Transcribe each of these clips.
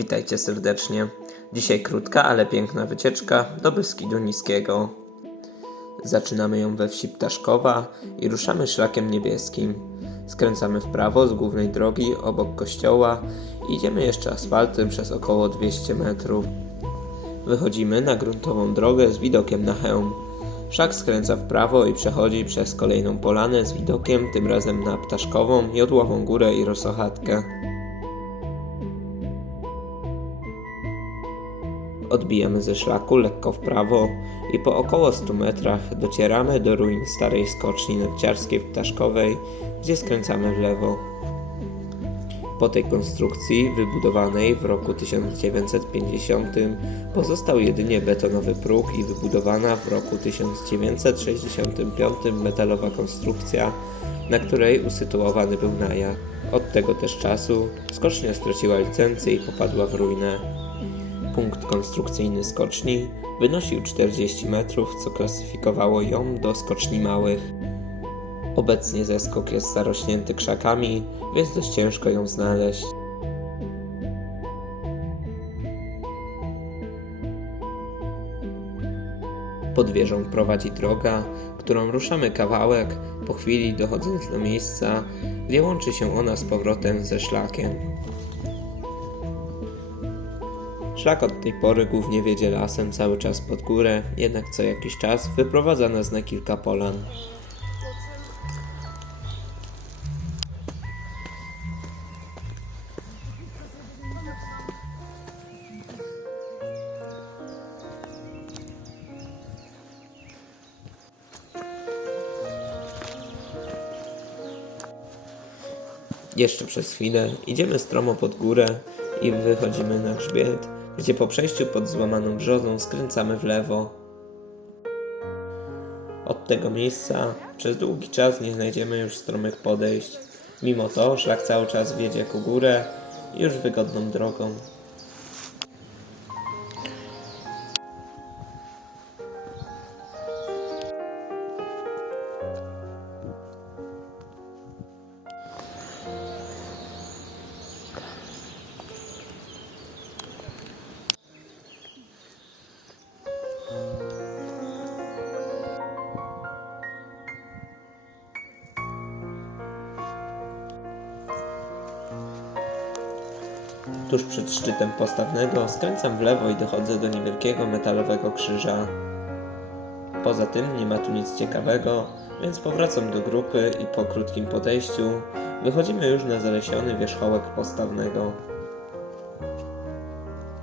Witajcie serdecznie. Dzisiaj krótka, ale piękna wycieczka do Beskidu Niskiego. Zaczynamy ją we wsi Ptaszkowa i ruszamy szlakiem niebieskim. Skręcamy w prawo z głównej drogi obok kościoła i idziemy jeszcze asfaltem przez około 200 metrów. Wychodzimy na gruntową drogę z widokiem na hełm. Szlak skręca w prawo i przechodzi przez kolejną polanę z widokiem, tym razem na Ptaszkową, Jodłową Górę i Rosochatkę. Odbijamy ze szlaku lekko w prawo i po około 100 metrach docieramy do ruin starej skoczni narciarskiej Ptaszkowej, gdzie skręcamy w lewo. Po tej konstrukcji, wybudowanej w roku 1950, pozostał jedynie betonowy próg i wybudowana w roku 1965 metalowa konstrukcja, na której usytuowany był najazd. Od tego też czasu skocznia straciła licencję i popadła w ruinę. Punkt konstrukcyjny skoczni wynosił 40 metrów, co klasyfikowało ją do skoczni małych. Obecnie zeskok jest zarośnięty krzakami, więc dość ciężko ją znaleźć. Pod wieżą prowadzi droga, którą ruszamy kawałek, po chwili dochodząc do miejsca, gdzie łączy się ona z powrotem ze szlakiem. Szlak od tej pory głównie wiedzie lasem cały czas pod górę, jednak co jakiś czas wyprowadza nas na kilka polan. Jeszcze przez chwilę idziemy stromo pod górę i wychodzimy na grzbiet, gdzie po przejściu pod złamaną brzozą skręcamy w lewo. Od tego miejsca przez długi czas nie znajdziemy już stromych podejść. Mimo to szlak cały czas wiedzie ku górę już wygodną drogą. Tuż przed szczytem postawnego skręcam w lewo i dochodzę do niewielkiego metalowego krzyża. Poza tym nie ma tu nic ciekawego, więc powracam do grupy i po krótkim podejściu wychodzimy już na zalesiony wierzchołek postawnego.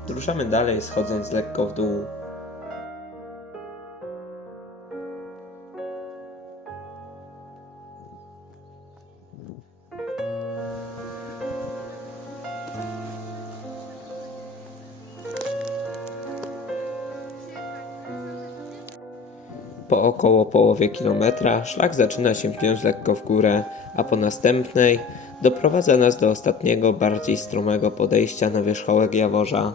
Ruszamy dalej, schodząc lekko w dół. Po około połowie kilometra szlak zaczyna się piąć lekko w górę, a po następnej doprowadza nas do ostatniego, bardziej stromego podejścia na wierzchołek Jaworza.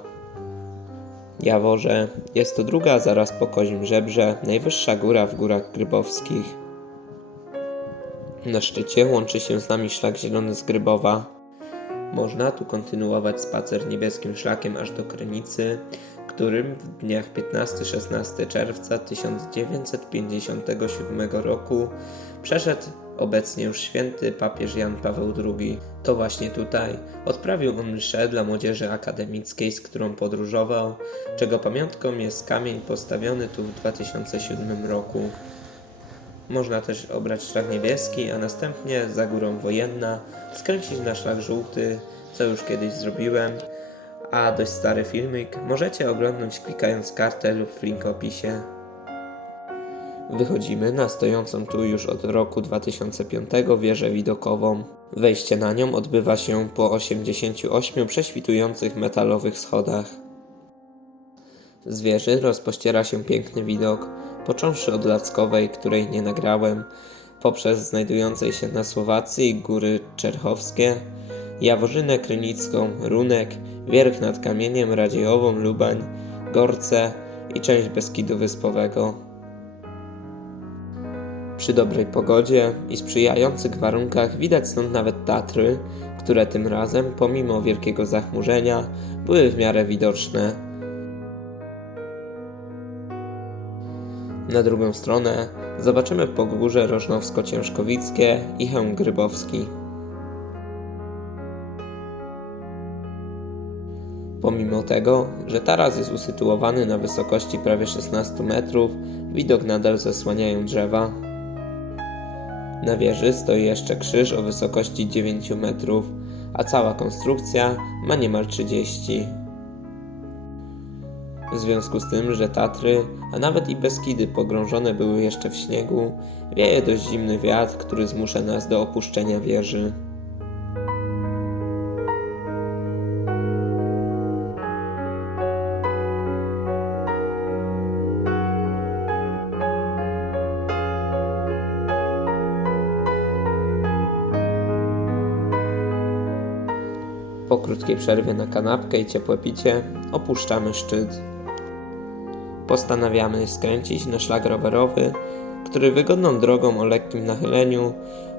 Jaworze jest to druga zaraz po Kozim Żebrze najwyższa góra w Górach Grybowskich. Na szczycie łączy się z nami szlak zielony z Grybowa. Można tu kontynuować spacer niebieskim szlakiem aż do Krynicy, którym w dniach 15-16 czerwca 1957 roku przeszedł obecnie już święty papież Jan Paweł II. To właśnie tutaj odprawił on mszę dla młodzieży akademickiej, z którą podróżował, czego pamiątką jest kamień postawiony tu w 2007 roku. Można też obrać szlak niebieski, a następnie za górą wojenna skręcić na szlak żółty, co już kiedyś zrobiłem, a dość stary filmik możecie oglądać klikając kartę lub w link opisie. Wychodzimy na stojącą tu już od roku 2005 wieżę widokową. Wejście na nią odbywa się po 88 prześwitujących metalowych schodach. Z wieży rozpościera się piękny widok, począwszy od Lackowej, której nie nagrałem, poprzez znajdującej się na Słowacji góry Czerchowskie, Jaworzynę Krynicką, Runek, Wierch nad Kamieniem, Radziejową, Lubań, Gorce i część Beskidu Wyspowego. Przy dobrej pogodzie i sprzyjających warunkach widać stąd nawet Tatry, które tym razem, pomimo wielkiego zachmurzenia, były w miarę widoczne. Na drugą stronę zobaczymy Pogórze Rożnowsko-Ciężkowickie i Chełm Grybowski. Pomimo tego, że taras jest usytuowany na wysokości prawie 16 metrów, widok nadal zasłaniają drzewa. Na wieży stoi jeszcze krzyż o wysokości 9 metrów, a cała konstrukcja ma niemal 30. W związku z tym, że Tatry, a nawet i Beskidy pogrążone były jeszcze w śniegu, wieje dość zimny wiatr, który zmusza nas do opuszczenia wieży. Po krótkiej przerwie na kanapkę i ciepłe picie opuszczamy szczyt. Postanawiamy skręcić na szlak rowerowy, który wygodną drogą o lekkim nachyleniu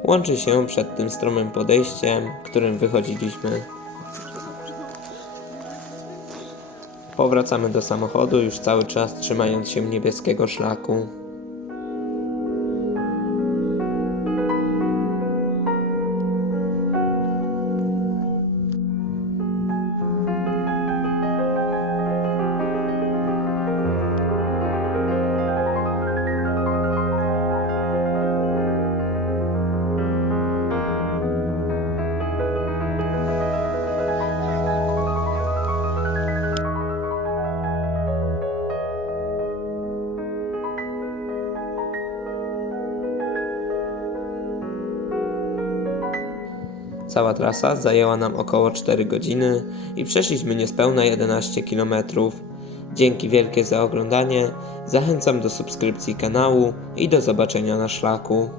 łączy się przed tym stromym podejściem, którym wychodziliśmy. Powracamy do samochodu, już cały czas trzymając się niebieskiego szlaku. Cała trasa zajęła nam około 4 godziny i przeszliśmy niespełna 11 km. Dzięki wielkie za oglądanie, zachęcam do subskrypcji kanału i do zobaczenia na szlaku.